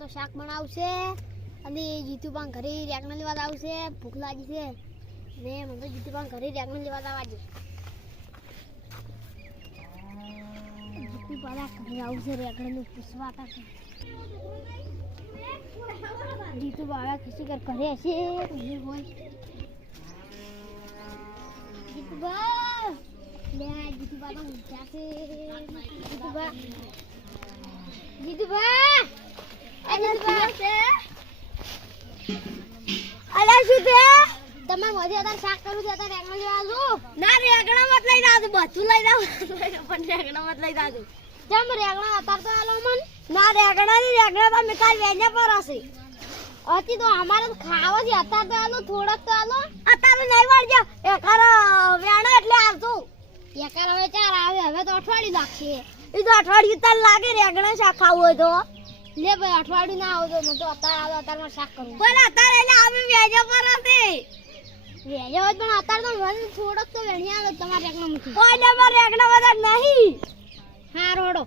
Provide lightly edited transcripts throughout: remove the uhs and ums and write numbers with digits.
તો શાક બનાવશે અને જીતુબા ઘરે રેગણા લેવા આવશે. ભૂખ લાગી છે ને મને તો જીતુબા ઘરે રેગણા લેવા આવવાજે. જીતુબા ઘરે આવશે રેગણાનું પૂછવા હતા. જીતુબા ખુશી કર ઘરે હશે નહીં હોય. જીતુબા લે જીતુબા તો ઊંચા છે. જીતુબા જીતુબા અલા શું છે? તમાર મોઢે અત્યારે શાક કરું છે અત્યારે રેગણા લેવા આવું. ના રેગણા મત લઈ જાજો, બધું લઈ જાવ પણ રેગણા મત લઈ જાજો. કેમ રેગણા અત્યારે તો આલો મન? ના રેગણા ની રેગણા તો મેં કાલ વેня પર હશે. હતી તો અમારે તો ખાવા છે અત્યારે તો આલો થોડક તો આલો. અત્યારે નહીં વળજો એકાર વેણા એટલે આવતું. એકાર હવે ચાર આવે હવે તો અઠવાડિયું લાગશે. એ તો અઠવાડિયું તાર લાગે રેગણા શાક ખાવું હોય તો. લે ભાઈ અઠવાડિયું ના આવતો મને તો અત્યારે આવો અત્યારે શાક કરું. પણ અત્યારે એટલે અમે વેજા પર હશે. વેજો હોય પણ અત્યારે તો મને થોડક તો વેણી આવે તમારે રેગણા મૂકી. કોઈ ને મારે રેગણા બધા નહીં. હા રોડો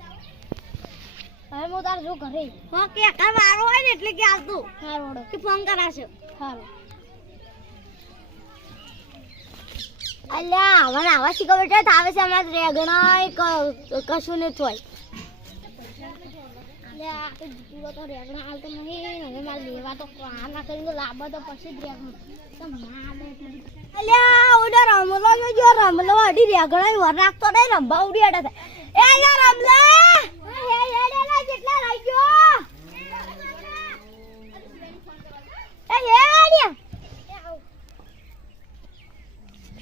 હવે હું તાર જો ઘરે. હા કે એકાર વારો હોય ને એટલે કે આવતું. હા રોડો કે ફોન કરાશે. હા અલ્યા આવા શીખો બેટા થાવે છે અમાર રેગણા કશું ને થોય. લે આ તો જીતુબા તો રેગણા હાલતો નહીં હવે મારે લેવા તો આના કરીને લાવવા તો પછી જ રેગણા તો મારે અલ્યા ઓડો રમલો જો રમલો અડી રેગણા વર રાખતો નહીં રંભા ઉડી અડે એ યાર રમલા હે હેડેલા જેટલા રહી ગયો એ હેડ્યા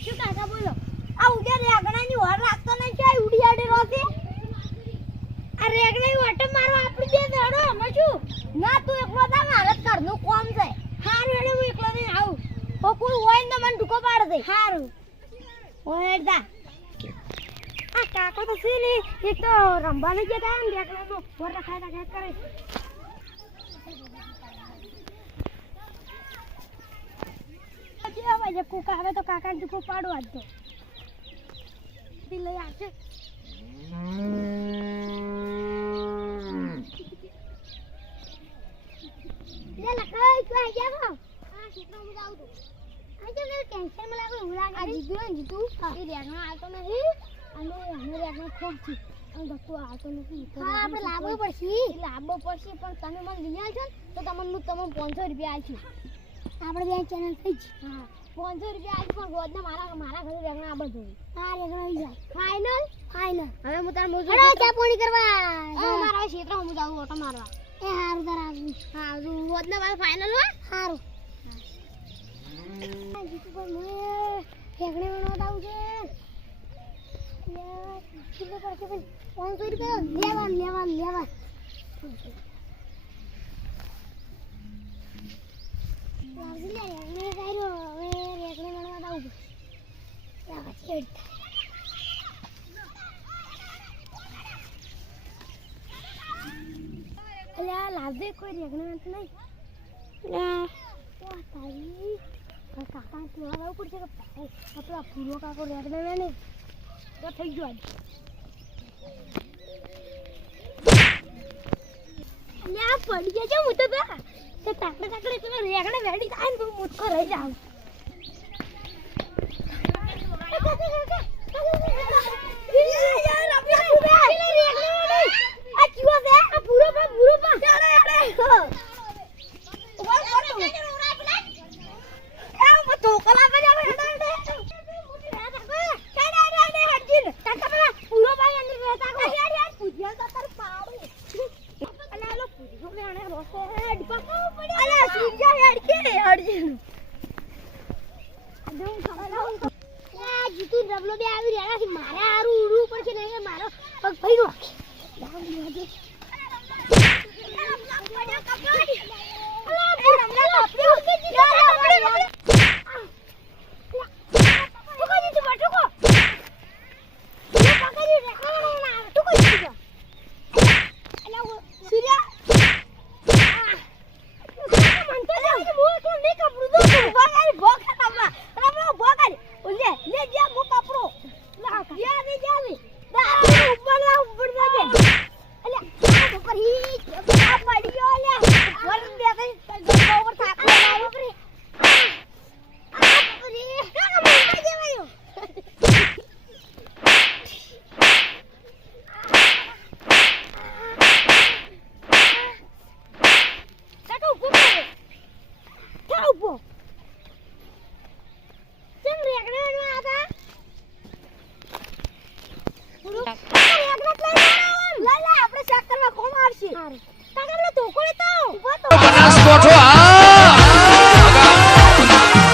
શું કાકા બોલો આ ઉડે રેગણાની વર રાખતો નહીં કે ઉડી અડે રોતે આ રેગણાની વટે મારો આપડી દે દડો અમે શું ના તું એકલો તા મારે ઘરનું કામ છે હાર હેડે હું એકલો નહીં આવું તો કોઈ હોય ને મને ઢુકો પાડ દે હારું ઓહેડા આ કાકો તો છે ને એક તો રંબાને જતા ને રેગણાનો વર રખાય કરે જે કુકા આવે તો કાકાને ઢુકો પાડવા જ દો લઈ આવશે લે લખાઈ તો આ જાવ આ ક્ષેત્રમાં હું જાઉં છું. આ જો મેં ટેન્શન માં લાગો હું લાગે આ જીતુ ને જીતુ એ રેગણા આવતો નથી અને અમે રેગણા ખૂબ છે અને દત્તુ આવતો નથી. હા આપણે લાવવો પડશે લાવવો પડશે પણ તમે મને લઈ આવશો ને તો તમને 500 રૂપિયા આપશું. આપણે બે ચેનલ થઈ જ હા 500 રૂપિયા આપશું પણ રોજના મારા ઘરે રેગણા આ બધું હા રેગણા આવી જાય ફાઇનલ. હવે હું તાર મોજો અરે ચા પાણી કરવા મારા ક્ષેત્રમાં હું જાઉં ઓટો મારવા. એ હારું તાર આવી હા રોજના મારે ફાઇનલ હોય હારું જીતુ પર મને રેગણે બનાવતા આવું છે યાર કિલો પડશે પણ 500 રૂપિયા લેવા લાવજી લે રેગણે કાઢ્યો હવે રેગણે બનાવતા આવું લાવા છેડ અલ્યા લાવજે કોઈ રેગણા નથી નહીં તારી કાકા કેવા લાવવું પડશે કે આપણા ફૂલો કાકો રેગણા ને તો થઈ ગયો અલ્યા પડી જજો હું તો તાકડે તમે રેગણા વેડી થાય ને તો મુટકો રહી જાવ જીતુ ડબલો બે આવી રહ્યા છે મારે હારું ઉડવું પડશે નહીં મારો પગ ફરી ઉપર સારું